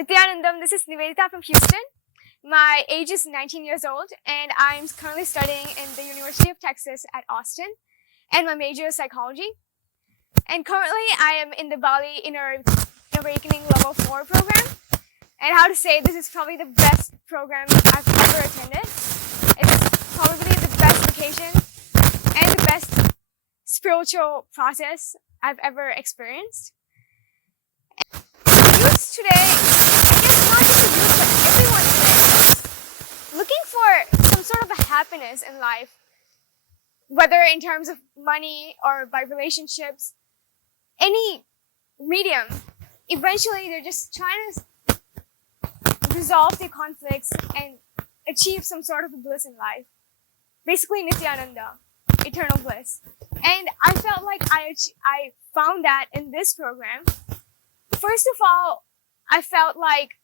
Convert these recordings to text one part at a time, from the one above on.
Nithyanandam, this is Nivedita from Houston. My age is 19 years old and I'm currently studying in the University of Texas at Austin, and my major is psychology. And currently I am in the Bali Inner Awakening Level 4 program. And how to say, this is probably the best program I've ever attended. It's probably the best vacation and the best spiritual process I've ever experienced. Youth today, I guess not just the youth, but everyone today, is looking for some sort of a happiness in life, whether in terms of money or by relationships, any medium. Eventually, they're just trying to resolve their conflicts and achieve some sort of a bliss in life. Basically, Nithyananda, eternal bliss. And I felt like I found that in this program. First of all, I felt like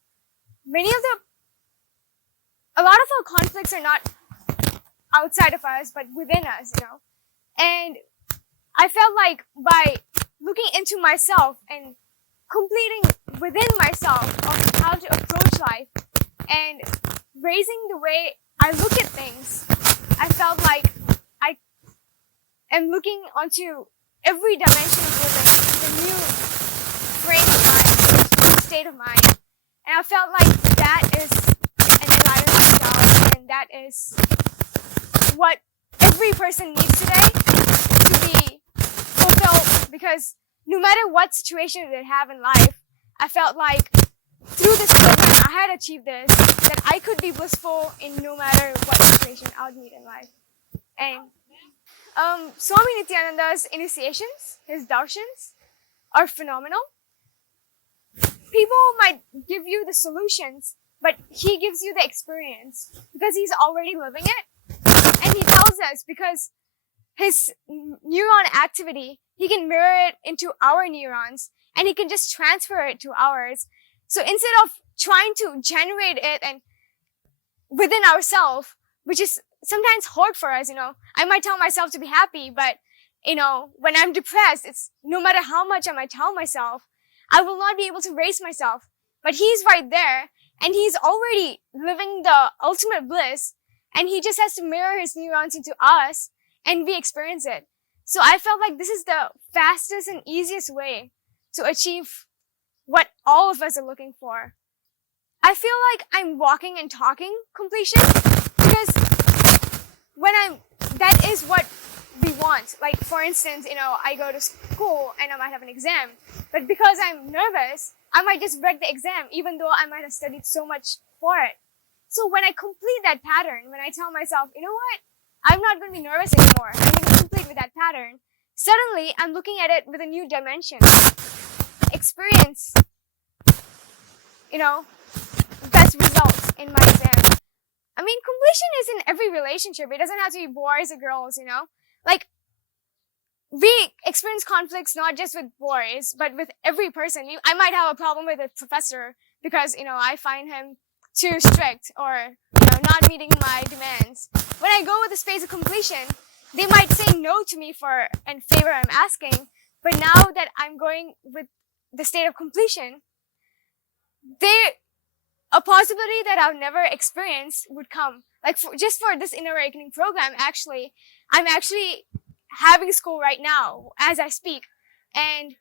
a lot of our conflicts are not outside of us, but within us, And I felt like by looking into myself and completing within myself of how to approach life and raising the way I look at things, I felt like I am looking onto every dimension of living with a new frame of mind, new state of mind. And I felt like that is an enlightenment job, and that is what every person needs today to be fulfilled, because no matter what situation they have in life, I felt like through this program I had achieved this, that I could be blissful in no matter what situation I would meet in life. And Swami Nithyananda's initiations, his darshans, are phenomenal. People might give you the solutions, but he gives you the experience because he's already living it. And he tells us, because his neuron activity, he can mirror it into our neurons and he can just transfer it to ours. So instead of trying to generate it and within ourselves, which is sometimes hard for us, I might tell myself to be happy, but when I'm depressed, it's no matter how much I might tell myself, I will not be able to raise myself. But he's right there and he's already living the ultimate bliss, and he just has to mirror his neurons into us and we experience it. So I felt like this is the fastest and easiest way to achieve what all of us are looking for. I feel like I'm walking and talking completion, because that is what we want. Like, for instance, I go to school and I might have an exam, but because I'm nervous, I might just wreck the exam, even though I might have studied so much for it. So when I complete that pattern, when I tell myself, you know what, I'm not going to be nervous anymore, I'm going to complete with that pattern, suddenly I'm looking at it with a new dimension. Experience, best results in my exam. I mean, completion is in every relationship. It doesn't have to be boys or girls, Like, we experience conflicts not just with boys, but with every person. I might have a problem with a professor because, I find him too strict or, not meeting my demands. When I go with the space of completion, they might say no to me for a favor I'm asking. But now that I'm going with the state of completion, a possibility that I've never experienced would come. Like, just for this Inner Awakening program, I'm actually having school right now as I speak. And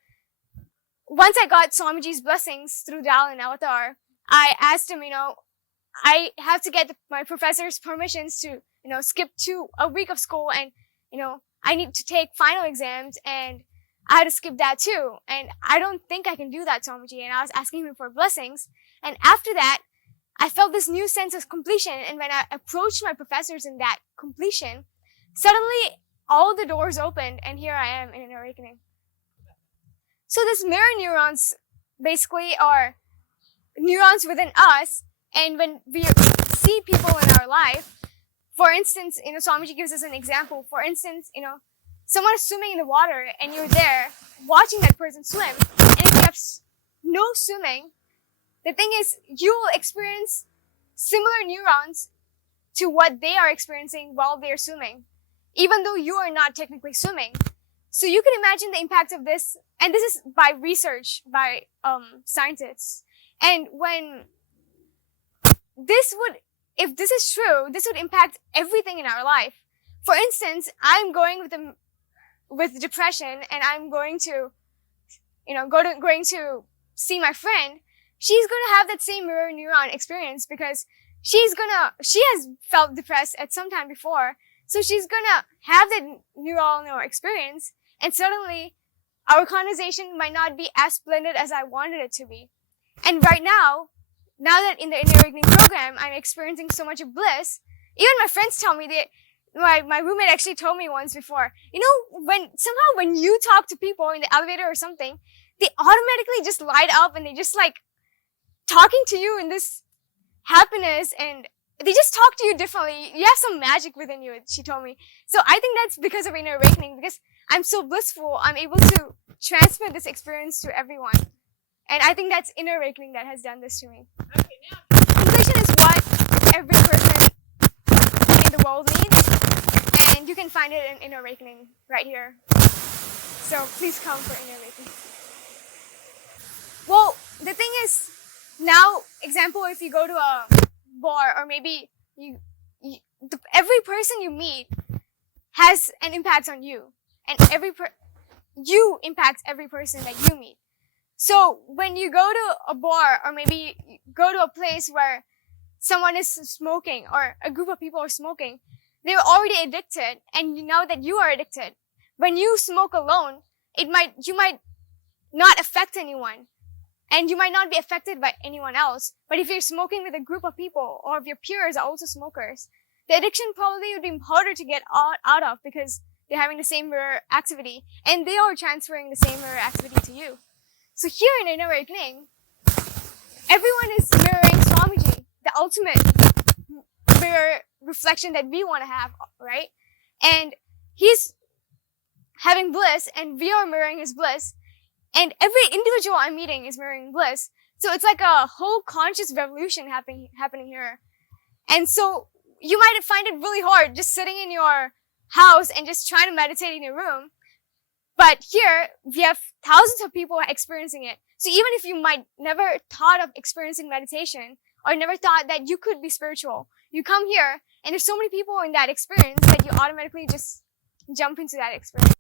once I got Swamiji's blessings through Dal and Avatar, I asked him, I have to get my professor's permissions to, skip a week of school, and, I need to take final exams, and I had to skip that too. And I don't think I can do that, Swamiji. And I was asking him for blessings. And after that, I felt this new sense of completion. And when I approached my professors in that completion, suddenly all the doors opened and here I am in an awakening. So this mirror neurons basically are neurons within us. And when we see people in our life, for instance, Swamiji gives us an example. For instance, someone is swimming in the water and you're there watching that person swim. And if you have no swimming, the thing is, you will experience similar neurons to what they are experiencing while they're swimming, even though you are not technically swimming. So you can imagine the impact of this, and this is by research, by scientists. And if this is true, this would impact everything in our life. For instance, I'm going with depression, and I'm going to, going to see my friend. She's going to have that same mirror neuron experience because she has felt depressed at some time before. So she's going to have that neural experience, and suddenly our conversation might not be as splendid as I wanted it to be. And right now that in the Inner Awakening program, I'm experiencing so much bliss, even my friends tell me my roommate actually told me once before, when you talk to people in the elevator or something, they automatically just light up and they just like talking to you in this happiness, and they just talk to you differently. You have some magic within you, she told me. So I think that's because of Inner Awakening, because I'm so blissful, I'm able to transfer this experience to everyone. And I think that's Inner Awakening that has done this to me. Okay, now Completion is what every person in the world needs, and you can find it in Inner Awakening right here. So please come for Inner Awakening. Well, the thing is, now, example, if you go to a bar, or maybe every person you meet has an impact on you, and you impact every person that you meet. So when you go to a bar, or maybe you go to a place where someone is smoking, or a group of people are smoking, they're already addicted, and you know that you are addicted. When you smoke alone, you might not affect anyone, and you might not be affected by anyone else. But if you're smoking with a group of people, or if your peers are also smokers, the addiction probably would be harder to get out of, because they're having the same mirror activity, and they are transferring the same mirror activity to you. So here in Inner Awakening, everyone is mirroring Swamiji, the ultimate mirror reflection that we want to have, right? And he's having bliss, and we are mirroring his bliss, and every individual I'm meeting is mirroring bliss. So it's like a whole conscious revolution happening here. And so you might find it really hard just sitting in your house and just trying to meditate in your room. But here, we have thousands of people experiencing it. So even if you might never thought of experiencing meditation, or never thought that you could be spiritual, you come here, and there's so many people in that experience that you automatically just jump into that experience.